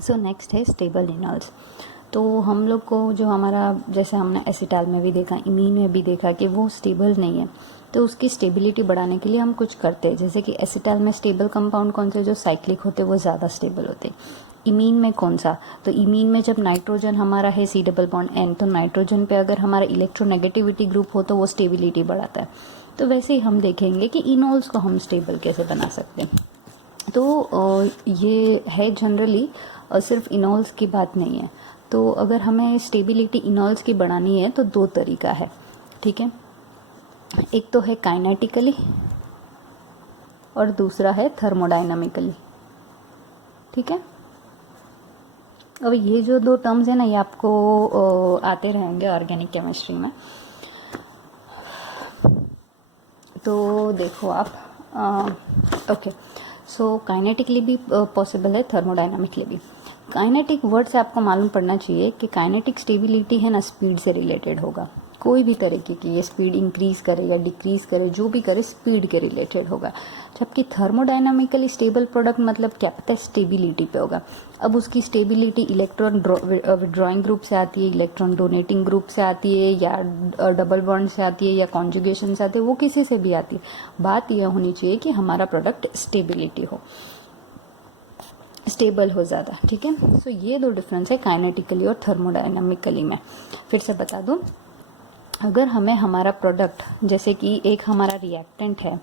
So next है stable इनॉल्स। तो हम लोग को जो हमारा, जैसे हमने एसिटाल में भी देखा, इमीन में भी देखा कि वो स्टेबल नहीं है, तो उसकी स्टेबिलिटी बढ़ाने के लिए हम कुछ करते हैं। जैसे कि एसिटाल में स्टेबल कंपाउंड कौन से जो साइक्लिक होते हैं वो ज़्यादा स्टेबल होते हैं। इमीन में कौन सा, तो इमीन में जब नाइट्रोजन हमारा है सी डबल बॉन्ड एन, तो नाइट्रोजन पे अगर हमारा इलेक्ट्रोनेगेटिविटी ग्रुप हो तो वो स्टेबिलिटी बढ़ाता है। तो वैसे ही हम देखेंगे कि इनोल्स को हम स्टेबल कैसे बना सकते हैं। तो ये है जनरली सिर्फ इनॉल्स की बात नहीं है। तो अगर हमें स्टेबिलिटी इनॉल्स की बढ़ानी है तो दो तरीका है, ठीक है। एक तो है काइनेटिकली और दूसरा है थर्मोडाइनमिकली, ठीक है। अब ये जो दो टर्म्स है ना, ये आपको आते रहेंगे ऑर्गेनिक केमिस्ट्री में। तो देखो आप, ओके, सो काइनेटिकली भी पॉसिबल है, थर्मोडाइनमिकली भी। काइनेटिक वर्ड से आपको मालूम पड़ना चाहिए कि काइनेटिक स्टेबिलिटी है ना, स्पीड से रिलेटेड होगा। कोई भी तरीके की ये स्पीड इंक्रीज करे या डिक्रीज करे, जो भी करे स्पीड के रिलेटेड होगा। जबकि थर्मोडाइनमिकली स्टेबल प्रोडक्ट मतलब क्या पता है, स्टेबिलिटी पे होगा। अब उसकी स्टेबिलिटी इलेक्ट्रॉन विड्रॉइंग ग्रुप से आती है, इलेक्ट्रॉन डोनेटिंग ग्रुप से आती है, या डबल बॉन्ड से आती है, या कॉन्जुगेशन से आती है, वो किसी से भी आती है। बात यह होनी चाहिए कि हमारा प्रोडक्ट स्टेबिलिटी हो, स्टेबल हो ज़्यादा, ठीक है। सो ये दो डिफरेंस है काइनेटिकली और थर्मोडाइनमिकली में। फिर से बता दूं, अगर हमें हमारा प्रोडक्ट, जैसे कि एक हमारा रिएक्टेंट है,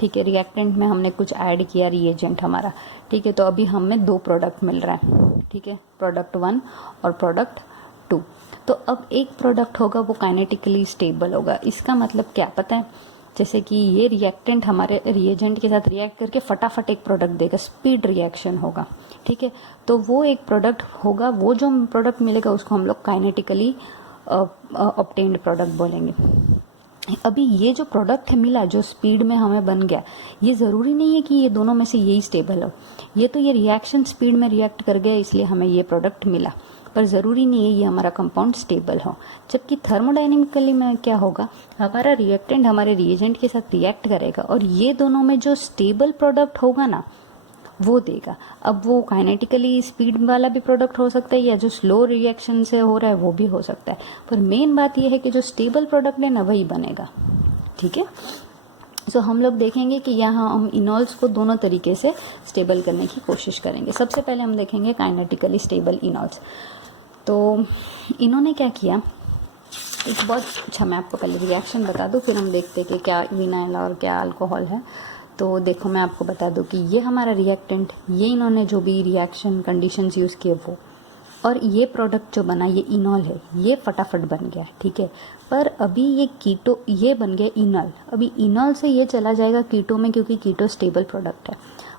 ठीक है, रिएक्टेंट में हमने कुछ ऐड किया रिएजेंट हमारा, ठीक है, तो अभी हमें दो प्रोडक्ट मिल रहा है, ठीक है, प्रोडक्ट 1 और प्रोडक्ट 2। तो अब एक प्रोडक्ट होगा वो काइनेटिकली स्टेबल होगा। इसका मतलब क्या पता है, जैसे कि ये रिएक्टेंट हमारे रिएजेंट के साथ रिएक्ट करके फटाफट एक प्रोडक्ट देगा, स्पीड रिएक्शन होगा, ठीक है। तो वो एक प्रोडक्ट होगा, वो जो प्रोडक्ट मिलेगा उसको हम लोग काइनेटिकली ऑब्टेन्ड प्रोडक्ट बोलेंगे। अभी ये जो प्रोडक्ट है मिला, जो स्पीड में हमें बन गया, ये ज़रूरी नहीं है कि ये दोनों में से यही स्टेबल हो। ये तो ये रिएक्शन स्पीड में रिएक्ट कर गया इसलिए हमें ये प्रोडक्ट मिला, पर ज़रूरी नहीं है ये हमारा कंपाउंड स्टेबल हो। जबकि थर्मोडाइनमिकली में क्या होगा, हमारा रिएक्टेंट हमारे रिएजेंट के साथ रिएक्ट करेगा और ये दोनों में जो स्टेबल प्रोडक्ट होगा ना वो देगा। अब वो काइनेटिकली स्पीड वाला भी प्रोडक्ट हो सकता है या जो स्लो रिएक्शन से हो रहा है वो भी हो सकता है, पर मेन बात ये है कि जो स्टेबल प्रोडक्ट है ना वही बनेगा, ठीक है। सो हम लोग देखेंगे कि यहाँ हम इनॉल्स को दोनों तरीके से स्टेबल करने की कोशिश करेंगे। सबसे पहले हम देखेंगे काइनेटिकली स्टेबल इनॉल्स। तो इन्होंने क्या किया, एक बहुत अच्छा, मैं आपको पहले रिएक्शन बता दूँ फिर हम देखते हैं कि क्या विनाइल और क्या अल्कोहल है। तो देखो मैं आपको बता दूं कि ये हमारा रिएक्टेंट, ये इन्होंने जो भी रिएक्शन कंडीशंस यूज़ किए वो, और ये प्रोडक्ट जो बना ये इनॉल है, ये फटाफट बन गया, ठीक है। पर अभी ये कीटो, ये बन गया इनॉल। अभी इनॉल से ये चला जाएगा कीटो में क्योंकि कीटो स्टेबल प्रोडक्ट है,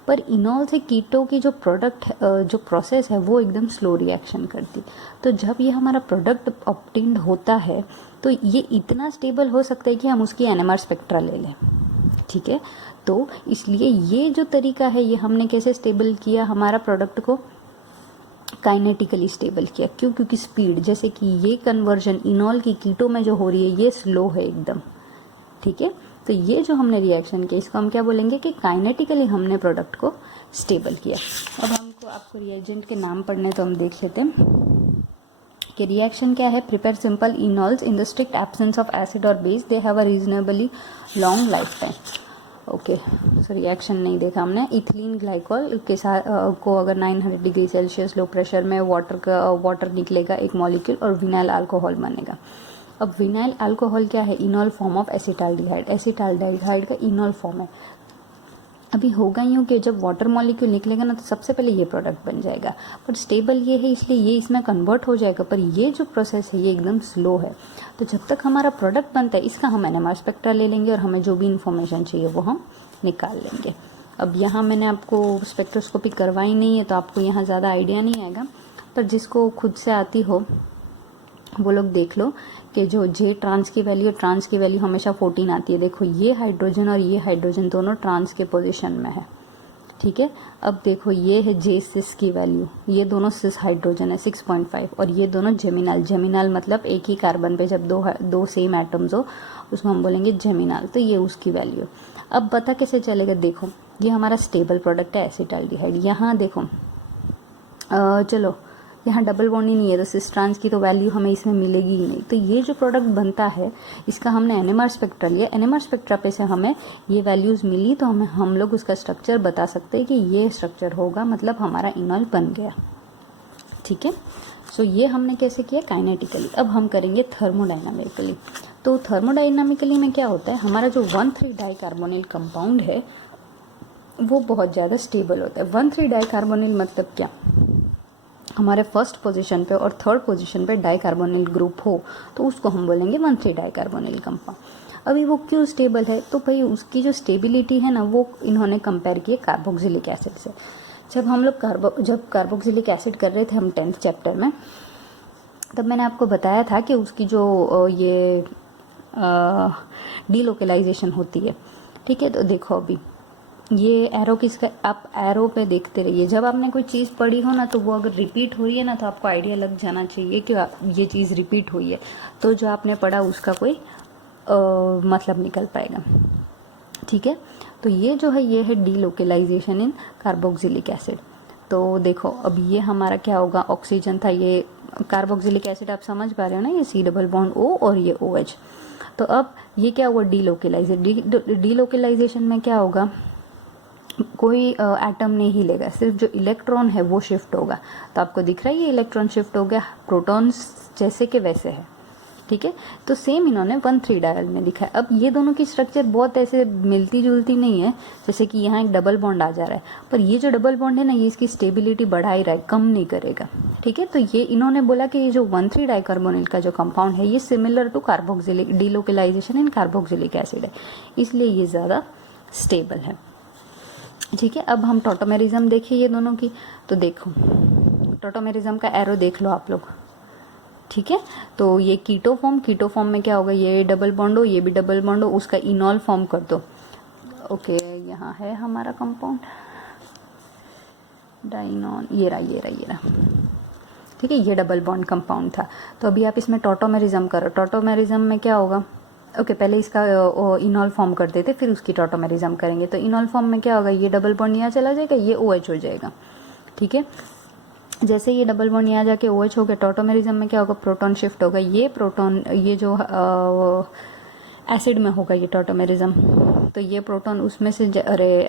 पर इनॉल से कीटो की जो प्रोडक्ट जो प्रोसेस है वो एकदम स्लो रिएक्शन करती। तो जब ये हमारा प्रोडक्ट ऑब्टेन्ड होता है तो ये इतना स्टेबल हो सकता है कि हम उसकी एनएमआर स्पेक्ट्रा ले लें, ठीक है। तो इसलिए ये जो तरीका है ये हमने कैसे स्टेबल किया, हमारा प्रोडक्ट को काइनेटिकली स्टेबल किया। क्यों, क्योंकि स्पीड, जैसे कि ये कन्वर्जन इनॉल की कीटो में जो हो रही है ये स्लो है एकदम, ठीक है। तो ये जो हमने रिएक्शन किया इसको हम क्या बोलेंगे कि काइनेटिकली हमने प्रोडक्ट को स्टेबल किया। अब हमको आपको रिएजेंट के नाम पढ़ने तो हम देख लेते हैं कि रिएक्शन क्या है। Prepare simple enols in the strict absence of acid और base, they have a reasonably long life time. Okay, so reaction नहीं देखा हमने। इथिलीन ग्लाइकोल के साथ को अगर 900 डिग्री सेल्सियस लो प्रेशर में वाटर निकलेगा एक मॉलिक्यूल और विनाइल अल्कोहल बनेगा। अब विनाइल अल्कोहल क्या है, इनॉल फॉर्म ऑफ एसिटाल्डिहाइड, एसिटाल्डिहाइड का इनॉल फॉर्म है। अभी होगा यूँ कि जब वाटर मॉलिक्यूल निकलेगा ना तो सबसे पहले ये प्रोडक्ट बन जाएगा, पर स्टेबल ये है इसलिए ये इसमें कन्वर्ट हो जाएगा, पर ये जो प्रोसेस है ये एकदम स्लो है। तो जब तक हमारा प्रोडक्ट बनता है इसका हम एनएमआर स्पेक्ट्रा ले लेंगे और हमें जो भी इन्फॉर्मेशन चाहिए वो हम निकाल लेंगे। अब यहाँ मैंने आपको स्पेक्ट्रोस्कोपी करवाई नहीं है तो आपको यहाँ ज़्यादा आइडिया नहीं आएगा, पर जिसको खुद से आती हो वो लोग देख लो कि जो जे ट्रांस की वैल्यू हमेशा 14 आती है। देखो ये हाइड्रोजन और ये हाइड्रोजन दोनों ट्रांस के पोजीशन में है, ठीक है। अब देखो ये है जे सिस की वैल्यू, ये दोनों सिस हाइड्रोजन है 6.5, और ये दोनों जेमिनल, जेमिनल मतलब एक ही कार्बन पे जब दो सेम एटम्स हो उसको हम बोलेंगे जेमिनल, तो ये उसकी वैल्यू। अब पता कैसे चलेगा, देखो ये हमारा स्टेबल प्रोडक्ट है एसिटाल्डिहाइड। यहाँ देखो चलो यहाँ डबल बॉन्ड ही नहीं है तो सिस ट्रांस की तो वैल्यू हमें इसमें मिलेगी ही नहीं। तो ये जो प्रोडक्ट बनता है इसका हमने एनएमआर स्पेक्ट्रा लिया, एनएमआर स्पेक्ट्रा पे से हमें ये वैल्यूज़ मिली तो हम लोग उसका स्ट्रक्चर बता सकते हैं कि ये स्ट्रक्चर होगा, मतलब हमारा इनॉल बन गया। ठीक है, सो ये हमने कैसे किया, काइनेटिकली। अब हम करेंगे थर्मोडाइनामिकली। तो थर्मोडाइनामिकली में क्या होता है, हमारा जो 1,3 डाइकार्बोनिल कंपाउंड है वो बहुत ज़्यादा स्टेबल होता है। 1,3 डाइकार्बोनिल मतलब क्या, हमारे फर्स्ट पोजीशन पे और थर्ड पोजीशन पे डाइकार्बोनिल ग्रुप हो तो उसको हम बोलेंगे 1,3 डाइकार्बोनिल कंपाउंड। अभी वो क्यों स्टेबल है, तो भाई उसकी जो स्टेबिलिटी है ना वो इन्होंने कंपेयर किए कार्बोक्सिलिक एसिड से। जब कार्बोक्सिलिक एसिड कर रहे थे हम 10th चैप्टर में, तब मैंने आपको बताया था कि उसकी जो ये डीलोकलाइजेशन होती है। ठीक है, तो देखो अभी ये एरो किसका, आप एरो पे देखते रहिए। जब आपने कोई चीज़ पढ़ी हो ना तो वो अगर रिपीट हो रही है ना तो आपको आइडिया लग जाना चाहिए कि ये चीज़ रिपीट हुई है, तो जो आपने पढ़ा उसका कोई मतलब निकल पाएगा। ठीक है, तो ये जो है ये है डीलोकलाइजेशन इन कार्बोक्सिलिक एसिड। तो देखो अब ये हमारा क्या होगा, ऑक्सीजन था, ये कार्बोक्सिलिक एसिड आप समझ पा रहे हो ना, ये C डबल बॉन्ड O और ये OH। तो अब ये क्या हुआ, डीलोकलाइजेशन में क्या होगा, कोई एटम नहीं हिलेगा, सिर्फ जो इलेक्ट्रॉन है वो शिफ्ट होगा। तो आपको दिख रहा है ये इलेक्ट्रॉन शिफ्ट हो गया, प्रोटॉन्स जैसे के वैसे है। ठीक है, तो सेम इन्होंने 1,3 डायल में दिखा है। अब ये दोनों की स्ट्रक्चर बहुत ऐसे मिलती जुलती नहीं है, जैसे कि यहाँ एक डबल बॉन्ड आ जा रहा है, पर ये जो डबल बॉन्ड है ना ये इसकी स्टेबिलिटी बढ़ा ही रहा है, कम नहीं करेगा। ठीक है, तो ये इन्होंने बोला कि ये जो 1,3 डाइकार्बोनिल का जो कंपाउंड है ये similar to carboxylic, delocalization in carboxylic acid है, इसलिए ये ज़्यादा स्टेबल है। ठीक है, अब हम टॉटोमेरिज्म देखें ये दोनों की। तो देखो टॉटोमेरिज्म का एरो देख लो आप लोग। ठीक है, तो ये कीटो फॉर्म में क्या होगा, ये डबल बॉन्ड हो, ये भी डबल बॉन्ड हो, उसका इनॉल फॉर्म कर दो। ओके, यहाँ है हमारा कंपाउंड डाइनॉन, ये रहा। ठीक है, ये डबल बॉन्ड कंपाउंड था। तो अभी आप इसमें टॉटोमेरिज्म करो, टॉटोमेरिज्म में क्या होगा, ओके पहले इसका इनॉल फॉर्म कर देते फिर उसकी टॉटोमेरिज्म करेंगे। तो इनॉल फॉर्म में क्या होगा, ये डबल बॉन्ड यहाँ चला जाएगा, ये OH हो जाएगा। ठीक है, जैसे ये डबल बॉन्ड यहाँ जाके OH हो गया, टॉटोमेरिज्म में क्या होगा, प्रोटॉन शिफ्ट होगा, ये प्रोटॉन ये जो एसिड में होगा ये टॉटोमेरिज्म, तो ये प्रोटॉन उसमें से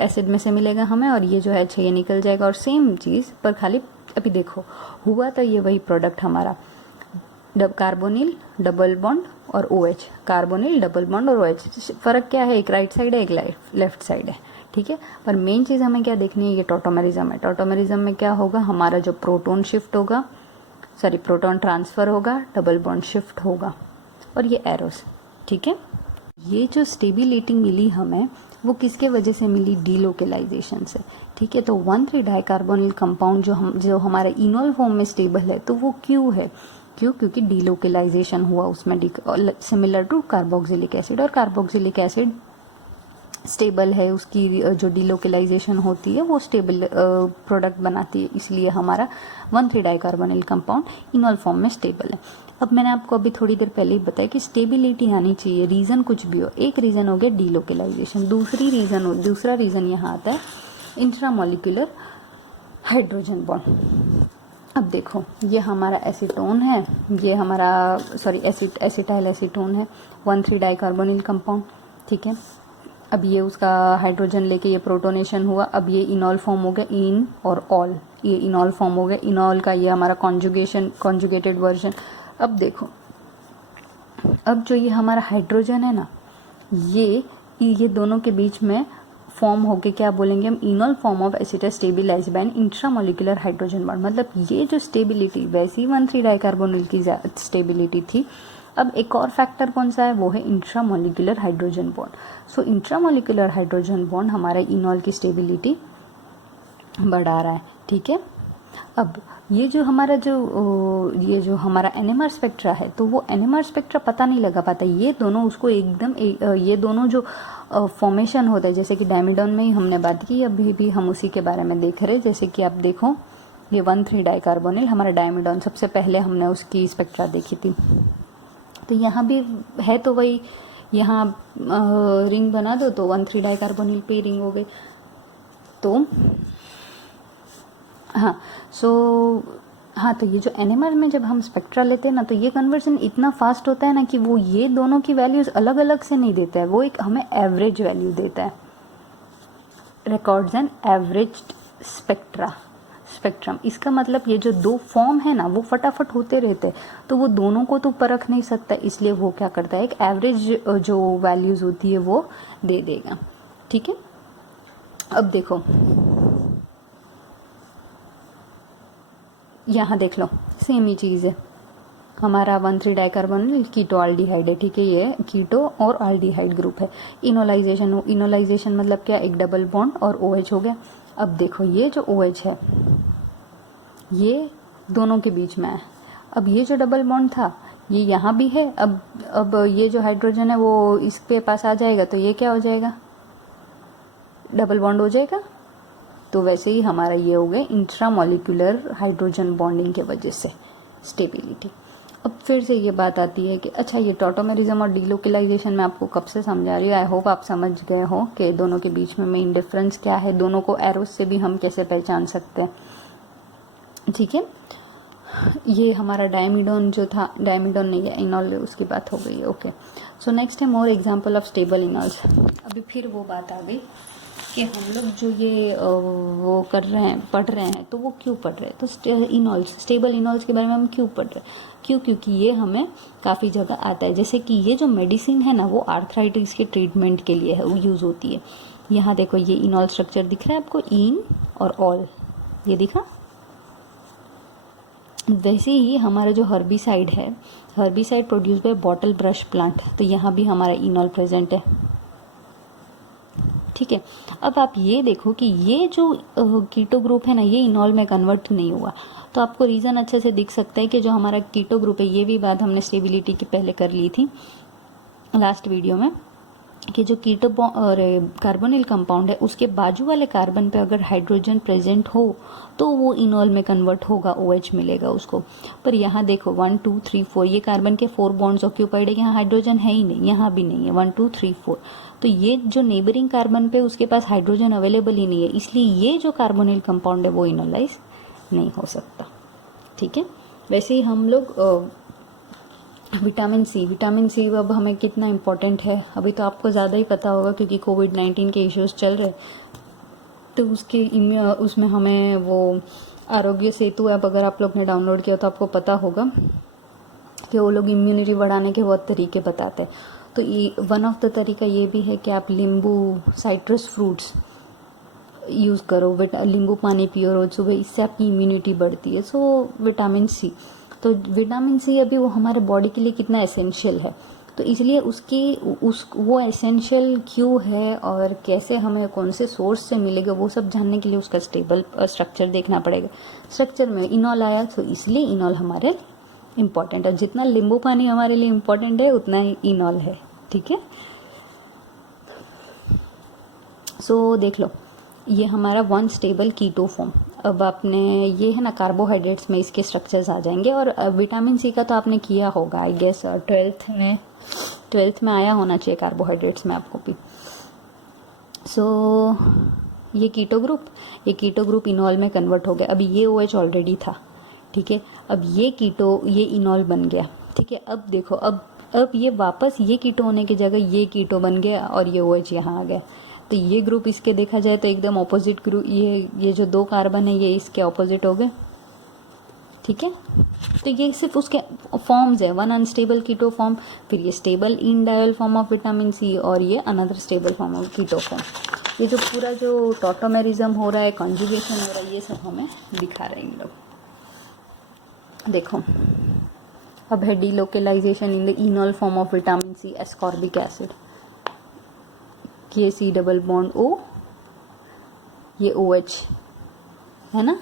एसिड में से मिलेगा हमें, और ये जो है ये निकल जाएगा। और सेम चीज़ पर खाली अभी देखो हुआ तो ये वही प्रोडक्ट हमारा, कार्बोनिल डबल बॉन्ड और OH, कार्बोनिल डबल बॉन्ड और OH। फ़र्क क्या है, एक राइट साइड है एक लेफ्ट साइड है। ठीक है, पर मेन चीज़ हमें क्या देखनी है, ये टॉटोमेरिज्म है। टॉटोमेरिज्म में क्या होगा, हमारा जो प्रोटॉन शिफ्ट होगा, सॉरी प्रोटॉन ट्रांसफ़र होगा, डबल बॉन्ड शिफ्ट होगा, और ये एरोस। ठीक है, ये जो स्टेबिलिटी मिली हमें वो किसके वजह से मिली, डीलोकलाइजेशन से। ठीक है, तो 1,3 डाइकार्बोनिल कंपाउंड जो हमारे इनॉल फॉर्म में स्टेबल है, तो वो क्यों है, क्योंकि डीलोकलाइजेशन हुआ उसमें, सिमिलर टू कार्बोक्सिलिक एसिड। और कार्बोक्सिलिक एसिड स्टेबल है, उसकी जो डीलोकलाइजेशन होती है वो स्टेबल प्रोडक्ट बनाती है, इसलिए हमारा 1,3 डाइकार्बोनिल कंपाउंड इनॉल फॉर्म में स्टेबल है। अब मैंने आपको अभी थोड़ी देर पहले ही बताया कि स्टेबिलिटी आनी चाहिए, रीज़न कुछ भी हो। एक रीज़न हो गया डीलोकलाइजेशन, दूसरा रीज़न यहाँ आता है इंट्रामोलिकुलर हाइड्रोजन बॉन्ड। अब देखो ये हमारा एसीटोन है, ये हमारा एसिटाइल एसीटोन है, 1,3 डाइकार्बोनिल कंपाउंड। ठीक है, अब ये उसका हाइड्रोजन लेके ये प्रोटोनेशन हुआ, अब ये इनॉल फॉर्म हो गया, इन और ऑल, ये इनॉल फॉर्म हो गया, इनॉल का ये हमारा कॉन्जुगेटेड वर्जन। अब देखो अब जो ये हमारा हाइड्रोजन है ना, ये दोनों के बीच में फॉर्म होके क्या बोलेंगे हम, enol form of acid stabilize by an intramolecular hydrogen bond. मतलब ये जो स्टेबिलिटी वैसी 1,3 डाइकार्बोनिल की स्टेबिलिटी थी। अब एक और फैक्टर कौन सा है, वो है इंट्रामोलिकुलर हाइड्रोजन बॉन्ड। सो इंट्रामोलिकुलर हाइड्रोजन बॉन्ड हमारा इनॉल की स्टेबिलिटी बढ़ा रहा है। ठीक है, अब ये जो हमारा एनएमआर स्पेक्ट्रा है, तो वो एनएमआर स्पेक्ट्रा पता नहीं लगा पाता, ये दोनों उसको एकदम ये दोनों जो फॉर्मेशन होता है, जैसे कि डायमिडॉन में ही हमने बात की, अभी भी हम उसी के बारे में देख रहे हैं। जैसे कि आप देखो ये 1,3 डाइकार्बोनिल हमारा डायमिडॉन, सबसे पहले हमने उसकी स्पेक्ट्रा देखी थी, तो यहाँ भी है तो वही, यहाँ रिंग बना दो तो 1,3 डाइकार्बोनिल पे रिंग हो गई। तो हाँ हाँ, तो ये जो NMR में जब हम स्पेक्ट्रा लेते हैं ना, तो ये कन्वर्जन इतना फास्ट होता है ना कि वो ये दोनों की वैल्यूज़ अलग अलग से नहीं देता है, वो एक हमें एवरेज वैल्यू देता है, रिकॉर्ड्स एन एवरेज स्पेक्ट्रम। इसका मतलब ये जो दो फॉर्म है ना, वो फटाफट होते रहते हैं, तो वो दोनों को तो परख नहीं सकता, इसलिए वो क्या करता है, एक एवरेज जो वैल्यूज़ होती है वो दे देगा। ठीक है, अब देखो यहाँ देख लो, सेम ही चीज़ है, हमारा 1,3 डाइकार्बोनिल कीटो आल्डिहाइड है। ठीक है, ये कीटो और आल्डिहाइड ग्रुप है। इनोलाइजेशन मतलब क्या, एक डबल बॉन्ड और OH हो गया। अब देखो ये जो OH है ये दोनों के बीच में है। अब ये जो डबल बॉन्ड था ये यहाँ भी है। अब ये जो हाइड्रोजन है वो इसके पास आ जाएगा, तो ये क्या हो जाएगा, डबल बॉन्ड हो जाएगा। तो वैसे ही हमारा ये हो गया इंट्रामोलिकुलर हाइड्रोजन बॉन्डिंग के वजह से स्टेबिलिटी। अब फिर से ये बात आती है कि अच्छा, ये टॉटोमेरिज्म और डीलोकलाइजेशन मैं आपको कब से समझा रही हूँ, आई होप आप समझ गए हो कि दोनों के बीच में मेन डिफरेंस क्या है, दोनों को एरोस से भी हम कैसे पहचान सकते हैं। ठीक है, ये हमारा डायमिडोन जो था, डायमिडोन नहीं है, इनॉल, उसकी बात हो गई है। ओके, सो नेक्स्ट है मोर एग्जांपल ऑफ स्टेबल इनॉल्स। अभी फिर वो बात आ गई कि हम लोग जो ये वो कर रहे हैं, पढ़ रहे हैं, तो वो क्यों पढ़ रहे हैं, तो इनॉल्स, स्टेबल इनॉल्स के बारे में हम क्यों पढ़ रहे हैं, क्योंकि ये हमें काफ़ी जगह आता है। जैसे कि ये जो मेडिसिन है ना, वो आर्थराइटिस के ट्रीटमेंट के लिए है, वो यूज़ होती है। यहाँ देखो ये इनॉल स्ट्रक्चर दिख रहा है आपको, इन और ऑल, ये दिखा। वैसे ही हमारा जो हर्बिसाइड है, herbicide produce by bottle brush plant, तो यहाँ भी हमारा इनॉल प्रेजेंट है। ठीक है, अब आप ये देखो कि ये जो कीटो ग्रुप है ना, ये इनॉल में कन्वर्ट नहीं हुआ, तो आपको रीज़न अच्छे से दिख सकता है कि जो हमारा कीटो ग्रुप है, ये भी बात हमने स्टेबिलिटी की पहले कर ली थी लास्ट वीडियो में, कि जो कीटो और कार्बोनिल कंपाउंड है उसके बाजू वाले कार्बन पे अगर हाइड्रोजन प्रेजेंट हो तो वो इनॉल में कन्वर्ट होगा, OH मिलेगा उसको। पर यहाँ देखो 1 2 3 4, ये कार्बन के 4 बॉन्ड्स ऑक्यूपाइड है, यहाँ हाइड्रोजन है ही नहीं, यहाँ भी नहीं है, 1 2 3 4, तो ये जो नेबरिंग कार्बन पे उसके पास हाइड्रोजन अवेलेबल ही नहीं है, इसलिए ये जो कार्बोनिल कंपाउंड है वो इनोलाइज नहीं हो सकता। ठीक है, वैसे ही हम लोग विटामिन सी अब हमें कितना इम्पोर्टेंट है, अभी तो आपको ज़्यादा ही पता होगा क्योंकि कोविड-19 के इश्यूज चल रहे, तो उसमें हमें वो आरोग्य सेतु ऐप अगर आप लोग ने डाउनलोड किया तो आपको पता होगा कि वो लोग इम्यूनिटी बढ़ाने के बहुत तरीके बताते हैं। तो ये वन ऑफ द तरीका ये भी है कि आप नींबू, साइट्रस फ्रूट्स यूज़ करो, नींबू पानी पियो रोज सुबह, इससे आपकी इम्यूनिटी बढ़ती है। सो विटामिन सी, तो विटामिन सी अभी वो हमारे बॉडी के लिए कितना एसेंशियल है, तो इसलिए वो एसेंशियल क्यों है और कैसे हमें कौन से सोर्स से मिलेगा, वो सब जानने के लिए उसका स्टेबल स्ट्रक्चर देखना पड़ेगा। स्ट्रक्चर में इनॉल आया तो इसलिए इनॉल हमारे इम्पॉर्टेंट है, जितना नींबू पानी हमारे लिए इम्पॉर्टेंट है उतना ही इनॉल है। ठीक है, सो देख लो ये हमारा वन स्टेबल कीटो फॉर्म। अब आपने ये है ना, कार्बोहाइड्रेट्स में इसके स्ट्रक्चर्स आ जाएंगे, और विटामिन सी का तो आपने किया होगा आई गेस, 12th में आया होना चाहिए कार्बोहाइड्रेट्स में आपको भी। सो ये कीटो ग्रुप इनॉल में कन्वर्ट हो गया। अभी ये OH ऑलरेडी था, ठीक है, अब ये इनॉल बन गया। ठीक है, अब देखो अब ये वापस ये कीटो होने की जगह ये कीटो बन गया और ये OH यहाँ आ गया, तो ये ग्रुप इसके देखा जाए तो एकदम ऑपोजिट ग्रुप, ये जो 2 कार्बन है ये इसके ऑपोजिट हो गए। ठीक है, तो ये सिर्फ उसके फॉर्म्स है, वन अनस्टेबल कीटो फॉर्म, फिर ये stable enediol form of vitamin C, और ये another stable form of keto form. ये जो पूरा जो टॉटोमेरिज्म हो रहा है, कॉन्जुगेशन हो रहा है, ये सब हमें दिखा रहे हैं इन लोग। देखो अब है delocalization in the enol form of vitamin C, ascorbic acid, ये C डबल बॉन्ड O, ये OH है ना,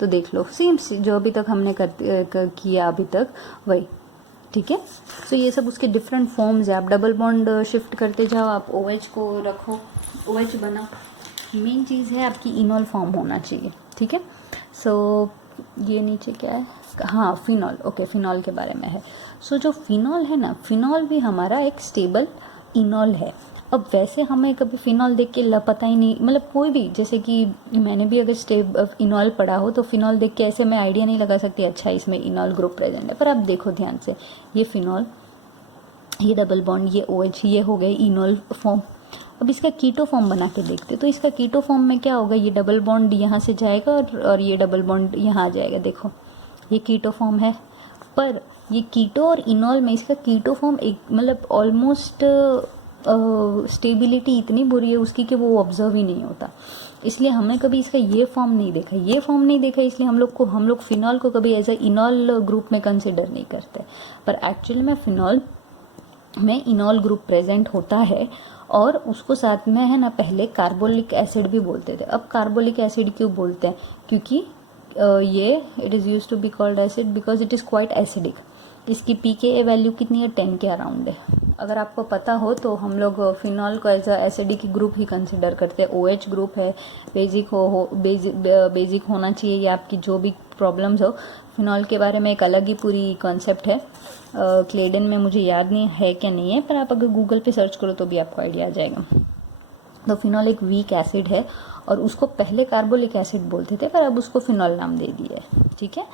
तो देख लो सेम जो अभी तक हमने किया अभी तक वही। ठीक है, सो ये सब उसके डिफरेंट फॉर्म्स है, आप डबल बॉन्ड शिफ्ट करते जाओ, आप OH को रखो, OH बना, मेन चीज़ है आपकी इनॉल फॉर्म होना चाहिए। ठीक है, सो ये नीचे क्या है, हाँ फिनॉल, ओके फिनॉल के बारे में है। सो जो फिनॉल है ना, फिनॉल भी हमारा एक स्टेबल इनॉल है। अब वैसे हमें कभी फिनॉल देख के पता ही नहीं, मतलब कोई भी, जैसे कि मैंने भी अगर इनॉल पढ़ा हो तो फिनॉल देख के ऐसे मैं आइडिया नहीं लगा सकती अच्छा इसमें इनॉल ग्रुप प्रेजेंट है। पर अब देखो ध्यान से, ये फिनॉल, ये डबल बॉन्ड, ये OH, ये हो गए इनॉल फॉर्म। अब इसका कीटो फॉर्म बना के देखते, तो इसका कीटो फॉर्म में क्या होगा, ये डबल बॉन्ड यहाँ से जाएगा और ये डबल बॉन्ड यहाँ आ जाएगा। देखो ये कीटो फॉर्म है, पर ये कीटो और इनॉल में इसका कीटो फॉर्म एक मतलब ऑलमोस्ट स्टेबिलिटी इतनी बुरी है उसकी कि वो ऑब्जर्व ही नहीं होता। इसलिए हमें कभी इसका ये फॉर्म नहीं देखा, ये फॉर्म नहीं देखा, इसलिए हम लोग फिनॉल को कभी एज ए इनॉल ग्रुप में कंसिडर नहीं करते। पर एक्चुअली में फिनॉल में इनॉल ग्रुप प्रेजेंट होता है, और उसको साथ में है ना पहले कार्बोलिक एसिड भी बोलते थे। अब कार्बोलिक एसिड क्यों बोलते हैं, क्योंकि ये it is use to be called acid because it is quite acidic. इसकी pKa वैल्यू कितनी है, 10 के अराउंड है। अगर आपको पता हो तो हम लोग फिनॉल को एज अ एसिडिक ग्रुप ही कंसिडर करते हैं। OH ग्रुप है, बेसिक होना चाहिए, या आपकी जो भी प्रॉब्लम्स हो। फिनॉल के बारे में एक अलग ही पूरी कॉन्सेप्ट है, क्लेडन में मुझे याद नहीं है क्या नहीं है, पर आप अगर गूगल पे सर्च करो तो भी आपको आइडिया आ जाएगा। तो फिनॉल एक वीक एसिड है, और उसको पहले कार्बोलिक एसिड बोलते थे, पर अब उसको फिनॉल नाम दे दिया है। ठीक है,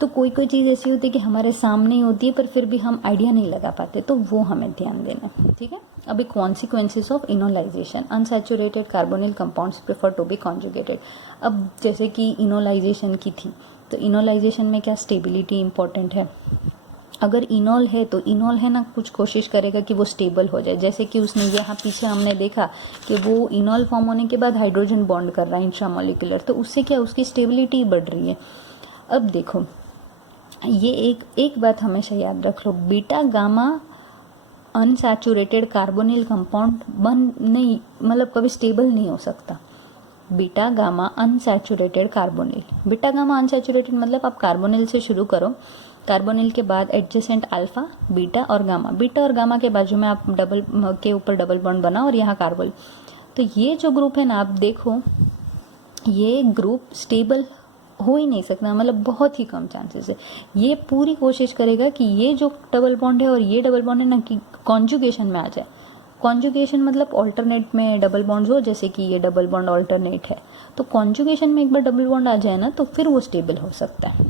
तो कोई कोई चीज़ ऐसी होती है कि हमारे सामने ही होती है पर फिर भी हम आइडिया नहीं लगा पाते, तो वो हमें ध्यान देना है। ठीक है, अभी consequences of enolization, unsaturated carbonyl compounds prefer to be conjugated. अब जैसे कि इनोलाइजेशन की थी, तो इनोलाइजेशन में क्या स्टेबिलिटी इंपॉर्टेंट है। अगर इनॉल है तो इनॉल है ना कुछ कोशिश करेगा कि वो स्टेबल हो जाए, जैसे कि उसने यहाँ पीछे हमने देखा कि वो इनॉल फॉर्म होने के बाद हाइड्रोजन बॉन्ड कर रहा है इंट्रामोलिकुलर, तो उससे क्या उसकी स्टेबिलिटी बढ़ रही है। अब देखो ये एक बात हमेशा याद रख लो, beta gamma unsaturated carbonyl compound नहीं, मतलब कभी स्टेबल नहीं हो सकता। Beta gamma unsaturated carbonyl, beta gamma unsaturated मतलब आप कार्बोनिल से शुरू करो, कार्बोनिल के बाद एडजेसेंट अल्फा, बीटा और गामा, बीटा और गामा के बाजू में आप डबल के ऊपर डबल बॉन्ड बनाओ और यहाँ कार्बोनिल। तो ये जो ग्रुप है ना, आप देखो ये ग्रुप स्टेबल हो ही नहीं सकता, मतलब बहुत ही कम चांसेस है। ये पूरी कोशिश करेगा कि ये जो डबल बॉन्ड है और ये डबल बॉन्ड है ना कि कॉन्जुगेशन में आ जाए। कॉन्जुगेशन मतलब ऑल्टरनेट में डबल बॉन्ड्स हो, जैसे कि ये डबल बॉन्ड ऑल्टरनेट है, तो कॉन्जुगेशन में एक बार डबल बॉन्ड आ जाए ना तो फिर वो स्टेबल हो सकता है।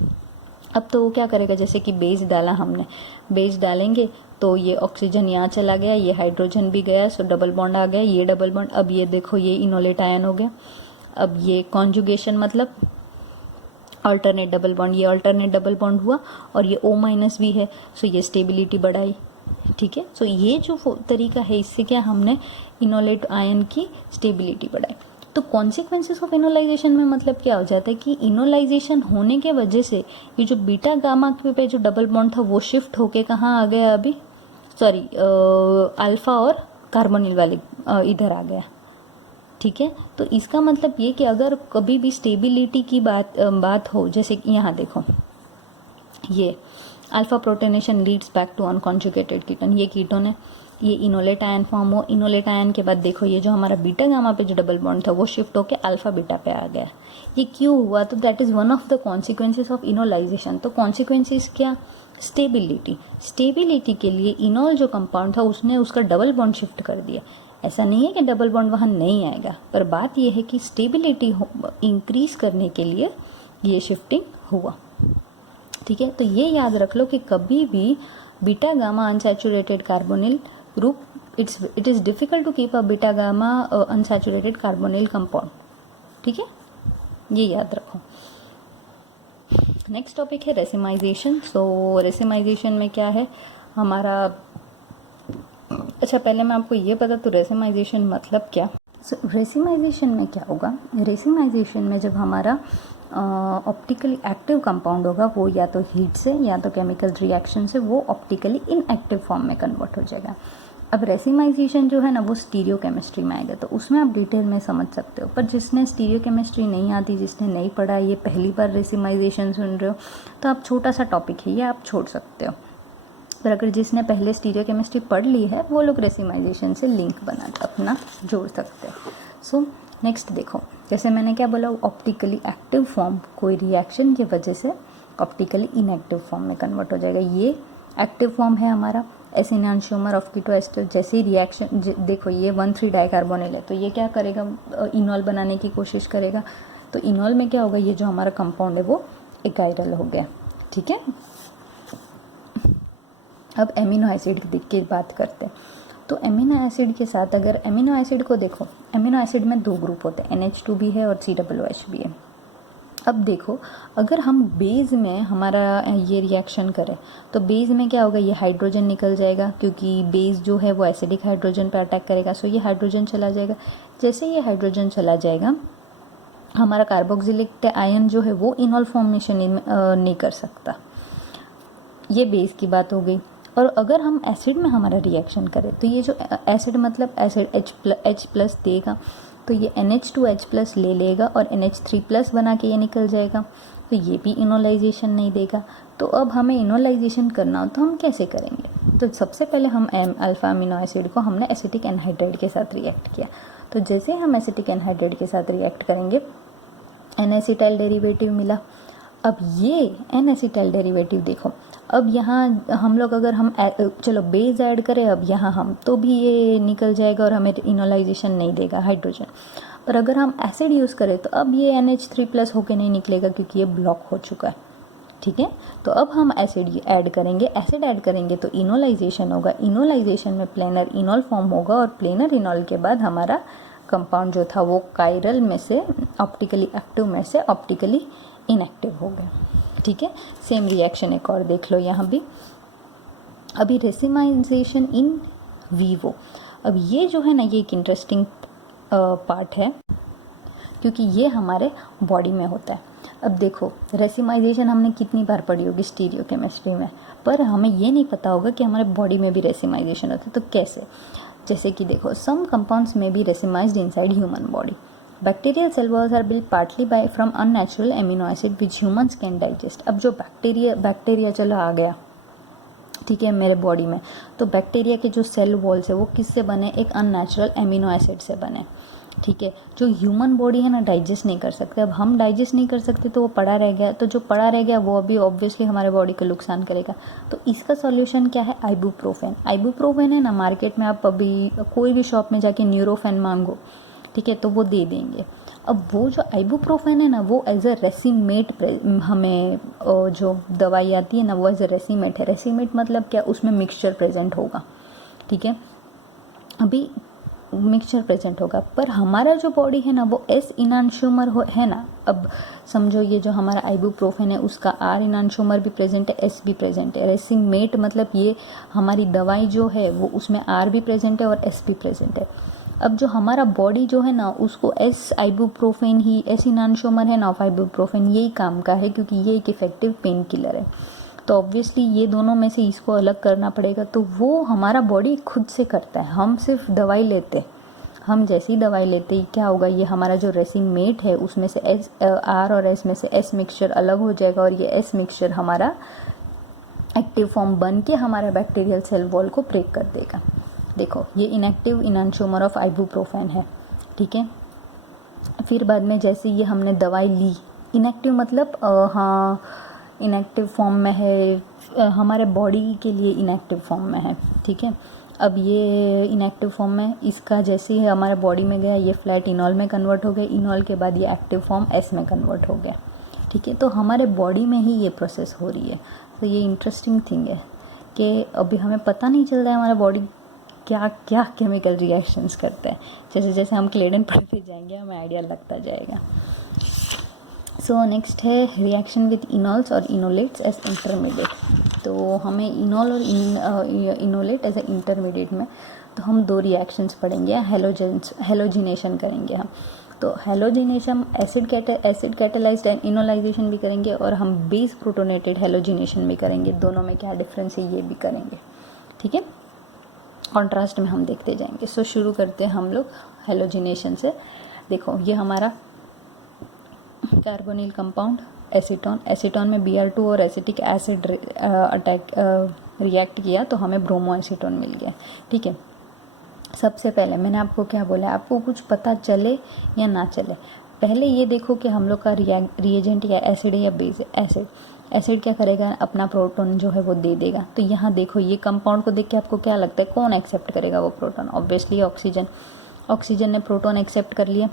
अब तो वो क्या करेगा, जैसे कि बेस डाला हमने, बेस डालेंगे तो ये ऑक्सीजन यहाँ चला गया, ये हाइड्रोजन भी गया, सो डबल बॉन्ड आ गया, ये डबल बॉन्ड, अब ये देखो ये इनोलेट आयन हो गया। अब ये कॉन्जुगेशन मतलब अल्टरनेट डबल बॉन्ड, ये अल्टरनेट डबल बॉन्ड हुआ और ये O- भी है, सो ये स्टेबिलिटी बढ़ाई। ठीक है, सो ये जो तरीका है इससे क्या हमने इनोलेट आयन की स्टेबिलिटी बढ़ाई। तो कॉन्सिक्वेंसेस ऑफ इनोलाइजेशन में मतलब क्या हो जाता है कि इनोलाइजेशन होने के वजह से ये जो बीटा गामा पे जो डबल बॉन्ड था वो शिफ्ट होके कहाँ आ गया, अभी सॉरी अल्फा और कार्बोनिल वाले इधर आ गया। ठीक है, तो इसका मतलब ये कि अगर कभी भी स्टेबिलिटी की बात हो, जैसे कि यहाँ देखो ये alpha protonation leads back to unconjugated ketone, ये कीटोन है, ये इनोलेट आयन फॉर्म हो, इनोलेट आयन के बाद देखो ये जो हमारा बीटा गामा पे जो डबल बॉन्ड था वो शिफ्ट होके अल्फा बीटा पे आ गया। ये क्यों हुआ, तो that is one of the consequences of enolisation. तो कॉन्सिक्वेंसेज क्या, स्टेबिलिटी, स्टेबिलिटी के लिए इनॉल जो कंपाउंड था उसने उसका डबल बॉन्ड शिफ्ट कर दिया। ऐसा नहीं है कि डबल बॉन्ड वहाँ नहीं आएगा, पर बात यह है कि स्टेबिलिटी इंक्रीज करने के लिए ये शिफ्टिंग हुआ। ठीक है, तो ये याद रख लो कि कभी भी beta gamma unsaturated carbonyl group it is difficult to keep a beta gamma unsaturated carbonyl compound. ठीक है, ये याद रखो। नेक्स्ट टॉपिक है रेसिमाइजेशन। सो रेसिमाइजेशन में क्या है हमारा, अच्छा पहले मैं आपको ये बता तो रेसिमाइजेशन मतलब क्या। रेसिमाइजेशन में क्या होगा, रेसिमाइजेशन में जब हमारा ऑप्टिकली एक्टिव कंपाउंड होगा वो या तो हीट से या तो केमिकल रिएक्शन से वो ऑप्टिकली इनएक्टिव फॉर्म में कन्वर्ट हो जाएगा। अब रेसिमाइजेशन जो है ना वो स्टीरियो केमिस्ट्री में आएगा, तो उसमें आप डिटेल में समझ सकते हो, पर जिसने स्टीरियो केमिस्ट्री नहीं आती, जिसने नहीं पढ़ा, ये पहली बार रेसिमाइजेशन सुन रहे हो, तो आप छोटा सा टॉपिक है ये आप छोड़ सकते हो। पर अगर जिसने पहले स्टीरियो केमिस्ट्री पढ़ ली है वो लोग रेसिमाइजेशन से लिंक बना अपना जोड़ सकते हैं। सो नेक्स्ट देखो, जैसे मैंने क्या बोला, ऑप्टिकली एक्टिव फॉर्म कोई रिएक्शन की वजह से ऑप्टिकली इनएक्टिव फॉर्म में कन्वर्ट हो जाएगा। ये एक्टिव फॉर्म है हमारा, एस इनांशियोमर ऑफ कीटो एस्टर। जैसे ही रिएक्शन देखो ये 1,3 डाइकार्बोनिल है तो ये क्या करेगा, इनॉल बनाने की कोशिश करेगा। तो इनॉल में क्या होगा, ये जो हमारा कंपाउंड है वो एकाइरल हो गया। ठीक है, अब एमिनो एसिड की बात करते हैं। तो एमिनो एसिड के साथ अगर एमिनो एसिड को देखो, एमिनो एसिड में 2 ग्रुप होते हैं, NH2 भी है और COOH भी है। अब देखो अगर हम बेस में हमारा ये रिएक्शन करें तो बेस में क्या होगा, ये हाइड्रोजन निकल जाएगा क्योंकि बेस जो है वो एसिडिक हाइड्रोजन पर अटैक करेगा। सो ये हाइड्रोजन चला जाएगा। जैसे ये हाइड्रोजन चला जाएगा हमारा कार्बोक्सिलिक आयन जो है वो इनॉल फॉर्मेशन नहीं कर सकता। ये बेस की बात हो गई। और अगर हम एसिड में हमारा रिएक्शन करें तो ये जो एसिड मतलब एसिड H+ देगा तो ये NH2H+ ले लेगा और NH3+ बना के ये निकल जाएगा। तो ये भी इनोलाइजेशन नहीं देगा। तो अब हमें इनोलाइजेशन करना हो तो हम कैसे करेंगे, तो सबसे पहले हम अल्फा अमीनो एसिड को हमने एसिटिक एनहाइड्राइड के साथ रिएक्ट किया। तो जैसे हम एसिटिक एनहाइड्राइड के साथ रिएक्ट करेंगे N-एसिटाइल डेरिवेटिव मिला। अब ये N-एसिटाइल डेरिवेटिव देखो, अब यहाँ हम लोग अगर हम चलो बेस ऐड करें अब यहाँ हम तो भी ये निकल जाएगा और हमें इनोलाइजेशन नहीं देगा हाइड्रोजन। पर अगर हम एसिड यूज़ करें तो अब ये NH3+ होके नहीं निकलेगा क्योंकि ये ब्लॉक हो चुका है। ठीक है, तो अब हम एसिड ऐड करेंगे, एसिड ऐड करेंगे तो इनोलाइजेशन होगा। इनोलाइजेशन में प्लेनर इनॉल फॉर्म होगा और प्लेनर इनॉल के बाद हमारा कंपाउंड जो था वो कायरल में से ऑप्टिकली एक्टिव में से ऑप्टिकली इनएक्टिव हो गया। ठीक है, सेम रिएक्शन एक और देख लो यहाँ भी। अभी रेसिमाइजेशन इन वीवो, अब ये जो है ना ये एक इंटरेस्टिंग पार्ट है क्योंकि ये हमारे बॉडी में होता है। अब देखो रेसिमाइजेशन हमने कितनी बार पढ़ी होगी स्टीरियोकेमिस्ट्री में, पर हमें ये नहीं पता होगा कि हमारे बॉडी में भी रेसिमाइजेशन होता है। तो कैसे, जैसे कि देखो some compounds may be racemised inside human body. Bacterial cell walls are built partly by from unnatural amino acid which humans can digest. अब जो बैक्टीरिया चलो आ गया, ठीक है, मेरे बॉडी में, तो बैक्टीरिया के जो सेल वॉल्स है वो किससे बने, एक अननेचुरल एमिनो एसिड से बने। ठीक है, जो ह्यूमन बॉडी है ना डाइजेस्ट नहीं कर सकते। अब हम डाइजेस्ट नहीं कर सकते तो वो पड़ा रह गया, तो जो पड़ा रह गया वो अभी ऑब्वियसली हमारे बॉडी को नुकसान करेगा। तो इसका सॉल्यूशन क्या है, आइबुप्रोफेन। आइबुप्रोफेन है ना, मार्केट में आप अभी कोई भी शॉप में जाके न्यूरोफेन मांगो, ठीक है, तो वो दे देंगे। अब वो जो आइबुप्रोफेन है ना वो एज अ रेसीमेट हमें जो दवाई आती है ना वो एज अ रेसीमेट है। रेसीमेट मतलब क्या, उसमें मिक्सचर प्रेजेंट होगा। ठीक है, अभी मिक्सचर प्रेजेंट होगा, पर हमारा जो बॉडी है ना वो एस इनांशियोमर है ना। अब समझो ये जो हमारा आइबुप्रोफेन है उसका आर इनांशियोमर भी प्रेजेंट है, एस भी प्रेजेंट है। रेसीमेट मतलब ये हमारी दवाई जो है वो उसमें आर भी प्रेजेंट है और एस भी प्रेजेंट है। अब जो हमारा बॉडी जो है ना उसको एस आइबुप्रोफेन ही, एस इनांशियोमर है ना ऑफ आइबुप्रोफेन, यही काम का है क्योंकि ये एक इफेक्टिव पेन किलर है। तो ऑब्वियसली ये दोनों में से इसको अलग करना पड़ेगा, तो वो हमारा बॉडी खुद से करता है। हम सिर्फ दवाई लेते, हम जैसी दवाई लेते ही क्या होगा, ये हमारा जो रेसीमेट है उसमें से एस आर और एस में से एस मिक्सचर अलग हो जाएगा और ये एस मिक्सचर हमारा एक्टिव फॉर्म बन के हमारा बैक्टीरियल सेल वॉल को ब्रेक कर देगा। देखो ये इनएक्टिव इनांशियोमर ऑफ आइबुप्रोफेन है। ठीक है, फिर बाद में जैसे ये हमने दवाई ली, इनएक्टिव मतलब हाँ इनएक्टिव फॉर्म में है, हमारे बॉडी के लिए इनएक्टिव फॉर्म में है। ठीक है, अब ये इनएक्टिव फॉर्म में, इसका जैसे ही हमारे बॉडी में गया ये फ्लैट इनॉल में कन्वर्ट हो गया, इनॉल के बाद ये एक्टिव फॉर्म एस में कन्वर्ट हो गया। ठीक है, तो हमारे बॉडी में ही ये प्रोसेस हो रही है। तो ये इंटरेस्टिंग थिंग है कि अभी हमें पता नहीं चल रहा है हमारा बॉडी क्या क्या केमिकल रिएक्शंस करते हैं। जैसे जैसे हम क्लेडन पढ़ते जाएंगे हमें आइडिया लगता जाएगा। सो नेक्स्ट है रिएक्शन विद इनॉल्स और इनोलेट्स एज इंटरमीडिएट। तो हमें इनॉल और इनोलेट एज ए इंटरमीडिएट में तो हम 2 रिएक्शंस पढ़ेंगे, हेलोजिनेशन करेंगे हम। तो halogenation acid catalysed and enolisation भी करेंगे और हम बेस प्रोटोनेटेड हेलोजिनेशन भी करेंगे। दोनों में क्या डिफरेंस है ये भी करेंगे। ठीक है, कॉन्ट्रास्ट में हम देखते जाएंगे। सो शुरू करते हैं हम लोग हेलोजिनेशन से। देखो ये हमारा कार्बोनिल कंपाउंड एसीटोन, एसीटोन में Br2 और एसिटिक एसिड रिएक्ट किया तो हमें ब्रोमो एसीटोन मिल गया। ठीक है, सबसे पहले मैंने आपको क्या बोला, आपको कुछ पता चले या ना चले, पहले ये देखो कि हम लोग का रिएजेंट या एसिड है या बेस है। एसिड, एसिड क्या करेगा, अपना प्रोटॉन जो है वो दे देगा। तो यहाँ देखो ये कंपाउंड को देख के आपको क्या लगता है कौन एक्सेप्ट करेगा वो प्रोटॉन? Obviously oxygen. ऑक्सीजन ने प्रोटॉन एक्सेप्ट कर लिया।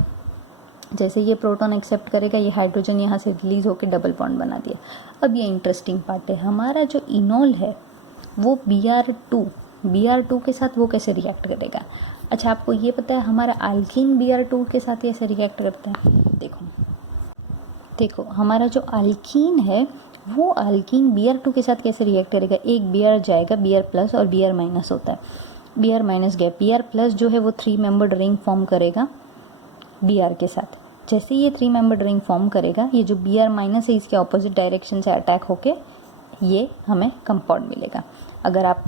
जैसे ये प्रोटॉन एक्सेप्ट करेगा, ये हाइड्रोजन यहाँ से रिलीज होकर डबल बॉन्ड बना दिया। अब ये इंटरेस्टिंग पार्ट है, हमारा जो इनोल है वो Br2 के साथ वो कैसे रिएक्ट करेगा? अच्छा, आपको ये पता है हमारा अल्कीन Br2 के साथ कैसे रिएक्ट करते हैं? देखो हमारा जो अल्कीन है वो अल्कीन Br2 के साथ कैसे रिएक्ट करेगा? एक Br जाएगा, Br प्लस और Br माइनस होता है, Br माइनस गया, Br प्लस जो है वो 3 मेंबर्ड रिंग फॉर्म करेगा Br के साथ। जैसे ये 3 मेंबर्ड रिंग फॉर्म करेगा, ये जो Br माइनस है इसके ऑपोजिट डायरेक्शन से अटैक होके ये हमें कंपाउंड मिलेगा। अगर आप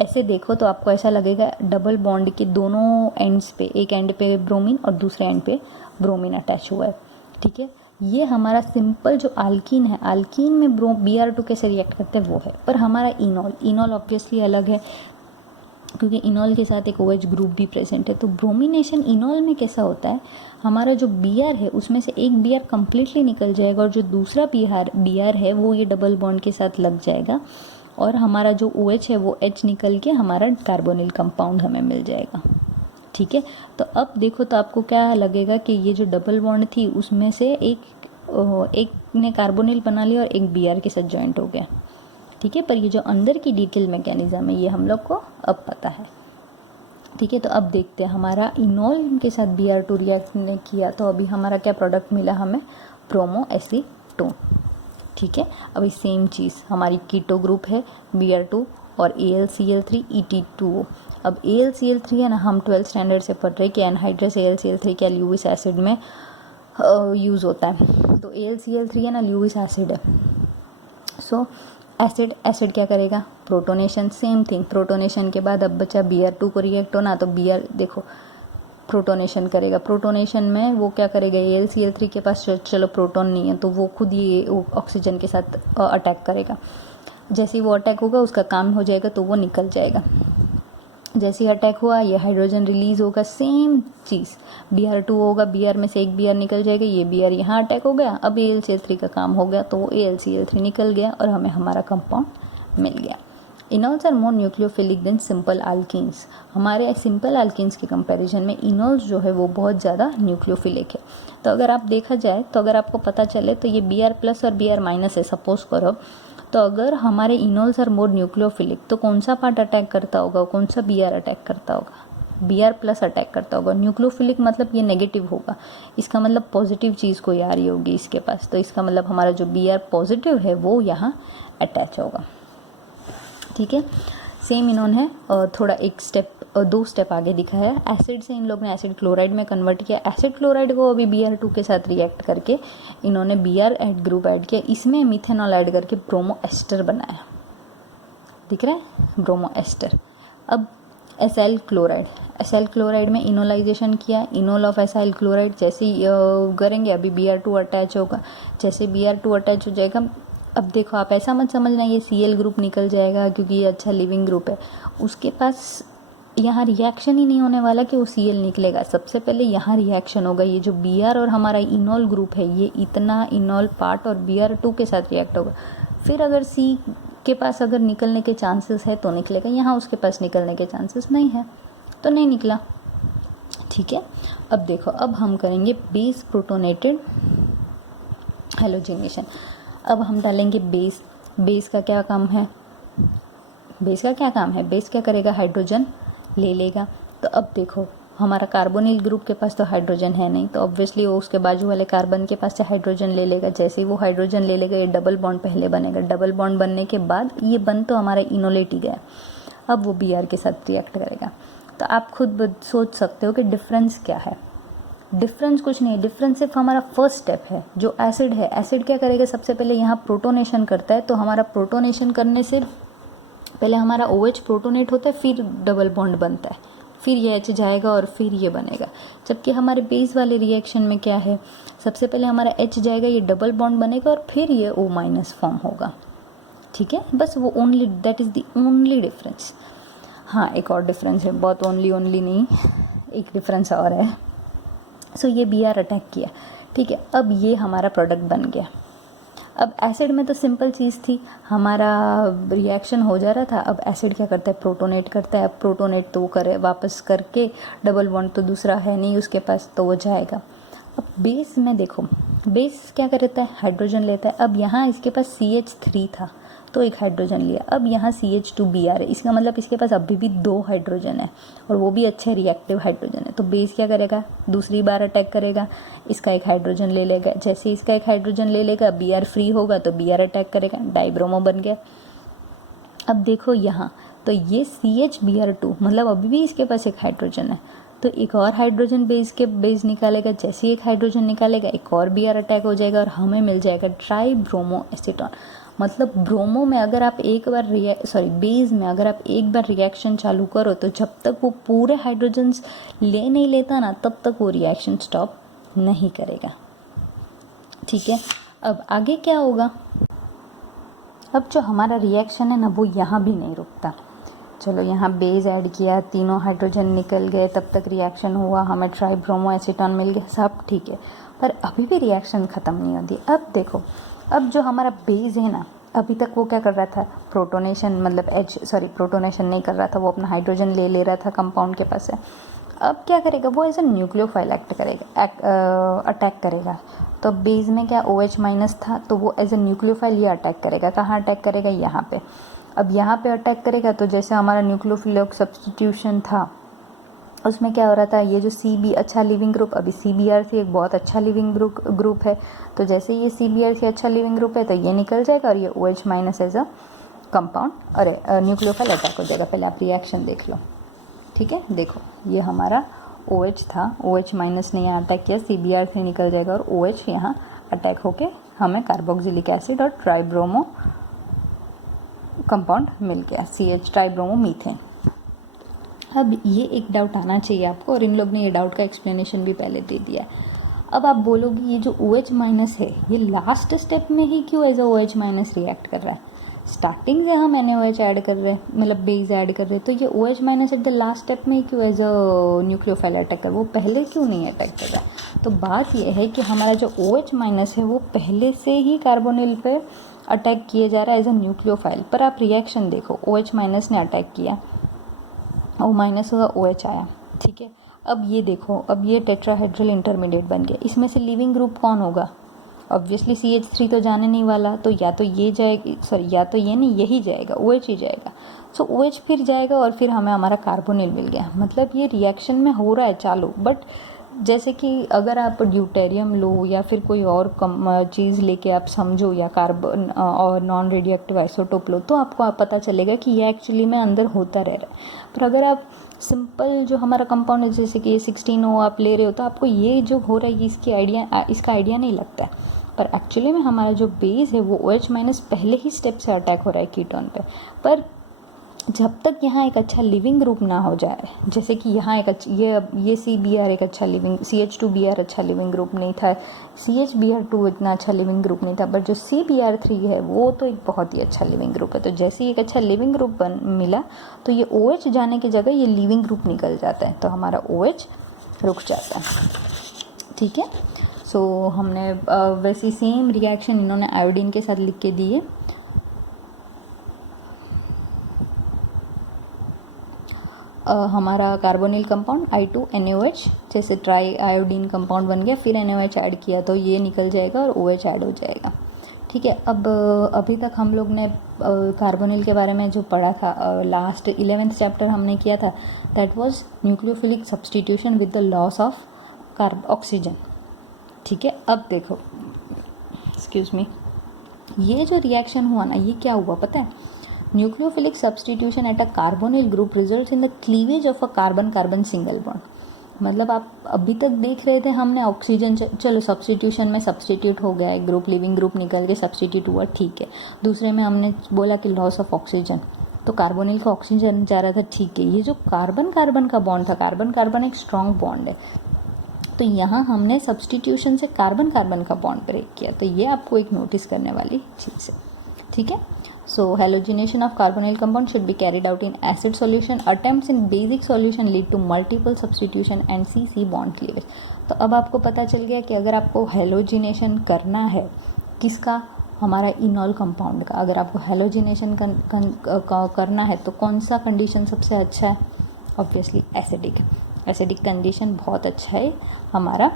ऐसे देखो तो आपको ऐसा लगेगा डबल बॉन्ड के दोनों एंड्स पे, एक एंड पे ब्रोमीन और दूसरे एंड पे ब्रोमीन अटैच हुआ है। ठीक है, ये हमारा सिंपल जो अल्कीन है, अल्कीन में Br2 कैसे रिएक्ट करते हैं वो है। पर हमारा इनोल ऑब्वियसली अलग है, क्योंकि इनोल के साथ एक OH ग्रुप भी प्रेजेंट है। तो ब्रोमिनेशन इनोल में कैसा होता है, हमारा जो Br है उसमें से एक Br कम्प्लीटली निकल जाएगा और जो दूसरा Br है वो ये डबल बॉन्ड के साथ लग जाएगा और हमारा जो OH है वो H निकल के हमारा कार्बोनिल कंपाउंड हमें मिल जाएगा। ठीक है, तो अब देखो तो आपको क्या लगेगा कि ये जो डबल बॉन्ड थी उसमें से एक ने कार्बोनिल बना लिया और एक Br के साथ ज्वाइंट हो गया। ठीक है, पर ये जो अंदर की डिटेल मैकेनिज्म है ये हम लोग को अब पता है। ठीक है, तो अब देखते हैं हमारा इनोल के साथ Br2 रिएक्ट ने किया तो अभी हमारा क्या प्रोडक्ट मिला हमें, ब्रोमो एसीटोन। ठीक है, अभी सेम चीज़ हमारी कीटो ग्रुप है Br2 और AlCl3 Et2O। अब AlCl3 है ना, हम 12th स्टैंडर्ड से पढ़ रहे हैं कि एनहाइड्रस AlCl3 क्या ल्यूइस एसिड में यूज़ होता है। तो AlCl3 है ना ल्यूइस एसिड है। सो एसिड क्या करेगा, प्रोटोनेशन, सेम थिंग। प्रोटोनेशन के बाद अब बचा Br2 को रिएक्ट होना, तो Br देखो प्रोटोनेशन करेगा। प्रोटोनेशन में वो क्या करेगा, AlCl3 के पास चलो प्रोटॉन नहीं है तो वो खुद ही ऑक्सीजन के साथ अटैक करेगा। जैसे ही वो अटैक होगा उसका काम हो जाएगा तो वो निकल जाएगा। जैसे ही अटैक हुआ ये हाइड्रोजन रिलीज होगा, सेम चीज़ Br2 होगा, Br में से एक Br निकल जाएगा, ये Br यहाँ अटैक हो गया, अब AlCl3 का काम हो गया तो वो AlCl3 निकल गया और हमें हमारा कंपाउंड मिल गया। Enols are more nucleophilic than simple alkenes. हमारे सिंपल अल्कीन्स के कंपैरिजन में इनोल्स जो है वो बहुत ज़्यादा न्यूक्लियोफिलिक है। तो अगर आप देखा जाए तो अगर आपको पता चले तो ये Br प्लस और Br माइनस है सपोज करो, तो अगर हमारे इनोल्स आर मोर न्यूक्लियोफिलिक तो कौन सा पार्ट अटैक करता होगा, कौन सा Br अटैक करता होगा, Br प्लस अटैक करता होगा। न्यूक्लियोफिलिक मतलब ये नेगेटिव होगा, इसका मतलब पॉजिटिव चीज़ कोई आ रही होगी इसके पास, तो इसका मतलब हमारा जो Br पॉजिटिव है वो यहाँ अटैच होगा। ठीक है, सेम इन्होंने है थोड़ा एक स्टेप 2 स्टेप आगे दिखाया। एसिड से इन लोग ने एसिड क्लोराइड में कन्वर्ट किया। एसिड क्लोराइड को अभी Br2 के साथ रिएक्ट करके इन्होंने Br एड ग्रुप ऐड किया, इसमें मिथेनॉल ऐड करके ब्रोमो एस्टर बनाया। दिख रहा है, ब्रोमो एस्टर। अब एसाइल क्लोराइड में इनोलाइजेशन किया, इनोल ऑफ एसाइल क्लोराइड। जैसे ही करेंगे अभी Br2 अटैच होगा, जैसे Br2 अटैच हो जाएगा, अब देखो आप ऐसा मत समझना ये Cl ग्रुप निकल जाएगा क्योंकि ये अच्छा लिविंग ग्रुप है, उसके पास यहाँ रिएक्शन ही नहीं होने वाला कि वो Cl निकलेगा। सबसे पहले यहाँ रिएक्शन होगा, ये जो Br और हमारा इनोल ग्रुप है ये इतना इनोल पार्ट और Br2 के साथ रिएक्ट होगा, फिर अगर C के पास अगर निकलने के चांसेस है तो निकलेगा, यहाँ उसके पास निकलने के चांसेस नहीं है तो नहीं निकला। ठीक है, अब देखो अब हम करेंगे बेस प्रोटोनेटेड हेलोजिनेशन। अब हम डालेंगे बेस का क्या काम है, बेस क्या करेगा, हाइड्रोजन ले लेगा। तो अब देखो हमारा कार्बोनिल ग्रुप के पास तो हाइड्रोजन है नहीं, तो ऑब्वियसली वो उसके बाजू वाले कार्बन के पास से हाइड्रोजन ले लेगा। जैसे ही वो हाइड्रोजन ले लेगा ये डबल बॉन्ड पहले बनेगा, डबल बॉन्ड बनने के बाद ये बन तो हमारा इनोलेट ही गया, अब वो Br के साथ रिएक्ट करेगा। तो आप खुद सोच सकते हो कि डिफरेंस क्या है। डिफरेंस कुछ नहीं है, डिफरेंस सिर्फ हमारा फर्स्ट स्टेप है। जो एसिड है, एसिड क्या करेगा, सबसे पहले यहाँ प्रोटोनेशन करता है, तो हमारा प्रोटोनेशन करने से पहले हमारा OH प्रोटोनेट होता है, फिर डबल बॉन्ड बनता है, फिर ये H जाएगा और फिर ये बनेगा। जबकि हमारे बेस वाले रिएक्शन में क्या है, सबसे पहले हमारा H जाएगा, ये डबल बॉन्ड बनेगा और फिर ये O माइनस फॉर्म होगा। ठीक है, बस वो only, that is the only difference. हाँ, एक और डिफरेंस है, बहुत ओनली नहीं, एक डिफरेंस और है। सो ये Br अटैक किया, ठीक है, अब ये हमारा प्रोडक्ट बन गया। अब एसिड में तो सिंपल चीज़ थी, हमारा रिएक्शन हो जा रहा था। अब एसिड क्या करता है, प्रोटोनेट करता है। अब प्रोटोनेट तो वो करे वापस करके, डबल बॉन्ड तो दूसरा है नहीं उसके पास, तो वो जाएगा। अब बेस में देखो, बेस क्या करता है, हाइड्रोजन लेता है। अब यहाँ इसके पास CH3 था तो एक हाइड्रोजन लिया। अब यहाँ CH2Br है, इसका मतलब इसके पास अभी भी 2 हाइड्रोजन है और वो भी अच्छे रिएक्टिव हाइड्रोजन है। तो बेस क्या करेगा, दूसरी बार अटैक करेगा, इसका एक हाइड्रोजन ले लेगा। जैसे इसका एक हाइड्रोजन ले लेगा, Br फ्री होगा तो Br अटैक करेगा, डाइब्रोमो बन गया। अब देखो यहाँ, तो ये CHBr2 मतलब अभी भी इसके पास एक हाइड्रोजन है, तो एक और हाइड्रोजन बेस निकालेगा। जैसे एक हाइड्रोजन निकालेगा, एक और Br अटैक हो जाएगा और हमें मिल जाएगा ट्राइब्रोमो एसीटोन। मतलब ब्रोमो में अगर आप एक बार बेस में अगर आप एक बार रिएक्शन चालू करो तो जब तक वो पूरे हाइड्रोजन्स ले नहीं लेता ना, तब तक वो रिएक्शन स्टॉप नहीं करेगा। ठीक है, अब आगे क्या होगा, अब जो हमारा रिएक्शन है ना वो यहाँ भी नहीं रुकता। चलो यहाँ बेस ऐड किया, तीनों हाइड्रोजन निकल गए, तब तक रिएक्शन हुआ, हमें ट्राइब्रोमो एसीटोन मिल गया, सब ठीक है। पर अभी भी रिएक्शन ख़त्म नहीं होती। अब देखो, अब जो हमारा बेस है ना, अभी तक वो क्या कर रहा था, प्रोटोनेशन मतलब प्रोटोनेशन नहीं कर रहा था, वो अपना हाइड्रोजन ले रहा था कंपाउंड के पास से। अब क्या करेगा, वो एज ए न्यूक्लियोफाइल अटैक करेगा। तो बेस में क्या OH- था, तो वो एज ए न्यूक्लियोफाइल ये अटैक करेगा। कहाँ अटैक करेगा, यहाँ पे। अब यहाँ पे अटैक करेगा तो जैसे हमारा न्यूक्लियोफिलिक सब्स्टिट्यूशन था उसमें क्या हो रहा था, ये जो CB अच्छा लिविंग ग्रुप, अभी CBr3 एक बहुत अच्छा लिविंग ग्रुप है, तो जैसे ये CBr3 अच्छा लिविंग ग्रुप है तो ये निकल जाएगा और ये OH- as a compound nucleophile attack हो जाएगा। पहले आप रिएक्शन देख लो। ठीक है, देखो ये हमारा OH था, OH- ने यहाँ अटैक किया, CBr3 निकल जाएगा और OH यहाँ अटैक होके हमें कार्बोक्सिलिक एसिड और ट्राइब्रोमो कंपाउंड मिल गया, CH ट्राइब्रोमो मीथेन। अब ये एक डाउट आना चाहिए आपको, और इन लोग ने ये डाउट का एक्सप्लेनेशन भी पहले दे दिया है। अब आप बोलोगे ये जो OH- है ये लास्ट स्टेप में ही क्यों एज OH- रिएक्ट कर रहा है, स्टार्टिंग से हम NaOH ऐड कर रहे हैं, मतलब बेस ऐड कर रहे हैं, तो ये OH- at the last step में ही क्यों एज अ न्यूक्लियोफाइल अटैक कर, वो पहले क्यों नहीं अटैक कर रहा। तो बात ये है कि हमारा जो OH- है वो पहले से ही कार्बोनिल पे अटैक किए जा रहा है एज अ न्यूक्लियोफाइल। पर आप रिएक्शन देखो, OH- ने अटैक किया, O- होगा, OH आया। ठीक है, अब ये देखो, अब ये टेट्राहेड्रल इंटरमीडिएट बन गया। इसमें से लिविंग ग्रुप कौन होगा, ऑब्वियसली CH3 तो जाने नहीं वाला, तो या तो ये जाएगा, या तो ये नहीं, यही जाएगा, OH ही जाएगा। सो OH फिर जाएगा और फिर हमें हमारा कार्बोनिल मिल गया। मतलब ये रिएक्शन में हो रहा है चालू, बट जैसे कि अगर आप ड्यूटेरियम लो या फिर कोई और चीज़ लेके आप समझो, या कार्बन और नॉन रेडियोएक्टिव आइसोटोप लो, तो आपको पता चलेगा कि ये एक्चुअली में अंदर होता रह रहा है। पर अगर आप सिंपल जो हमारा कंपाउंड है, जैसे कि ये 16O आप ले रहे हो, तो आपको ये जो हो रहा है इसका आइडिया नहीं लगता है। पर एक्चुअली में हमारा जो बेस है वो OH- पहले ही स्टेप से अटैक हो रहा है कीटोन पे। पर जब तक यहाँ एक अच्छा लिविंग ग्रुप ना हो जाए, जैसे कि यहाँ एक ये CBr एक अच्छा लिविंग, CH2Br अच्छा लिविंग ग्रुप नहीं था, CHBr2 इतना अच्छा लिविंग ग्रुप नहीं था, बट जो CBr3 है वो तो एक बहुत ही अच्छा लिविंग ग्रुप है। तो जैसे ही एक अच्छा लिविंग ग्रुप मिला तो ये OH जाने की जगह ये लिविंग ग्रुप निकल जाता है, तो हमारा OH रुक जाता है। ठीक है, सो हमने वैसी सेम रिएक्शन इन्होंने आयोडीन के साथ लिख के दी है। हमारा कार्बोनिल कंपाउंड I2NaOH, जैसे ट्राई आयोडीन कंपाउंड बन गया, फिर NaOH ऐड किया तो ये निकल जाएगा और OH ऐड हो जाएगा। ठीक है, अब अभी तक हम लोग ने कार्बोनिल के बारे में जो पढ़ा था, लास्ट 11th चैप्टर हमने किया था, that was nucleophilic substitution with the loss of oxygen. ठीक है, अब देखो, एक्सक्यूज मी, ये जो रिएक्शन हुआ ना, ये क्या हुआ पता है, nucleophilic substitution at a carbonyl group results in the cleavage of a carbon carbon single bond. मतलब आप अभी तक देख रहे थे हमने ऑक्सीजन, चलो सब्स्टिट्यूशन में सब्स्टिट्यूट हो गया, एक ग्रुप लिविंग ग्रुप निकल के सब्स्टिट्यूट हुआ, ठीक है। दूसरे में हमने बोला कि लॉस ऑफ ऑक्सीजन, तो कार्बोनिल का ऑक्सीजन जा रहा था, ठीक है। ये जो कार्बन कार्बन का बॉन्ड था, कार्बन कार्बन एक स्ट्रॉन्ग बॉन्ड है, तो यहाँ हमने सब्स्टिट्यूशन से कार्बन कार्बन का बॉन्ड ब्रेक किया, तो ये आपको एक नोटिस करने वाली चीज़ है। ठीक है, so halogenation of carbonyl compound should be carried out in acid solution. Attempts in basic solution lead to multiple substitution and CC bond cleavage. तो अब आपको पता चल गया कि अगर आपको हेलोजिनेशन करना है किसका, हमारा इनॉल कंपाउंड का, अगर आपको हेलोजिनेशन करना है तो कौन सा कंडीशन सबसे अच्छा है? ऑब्वियसली एसिडिक कंडीशन बहुत अच्छा है हमारा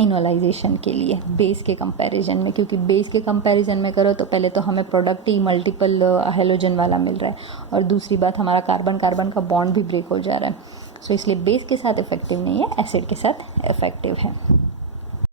इनोलाइजेशन के लिए बेस के कंपैरिजन में, क्योंकि बेस के कंपैरिजन में करो तो पहले तो हमें प्रोडक्ट ही मल्टीपल हेलोजन वाला मिल रहा है, और दूसरी बात हमारा कार्बन कार्बन का बॉन्ड भी ब्रेक हो जा रहा है। सो इसलिए बेस के साथ इफेक्टिव नहीं है, एसिड के साथ इफेक्टिव है।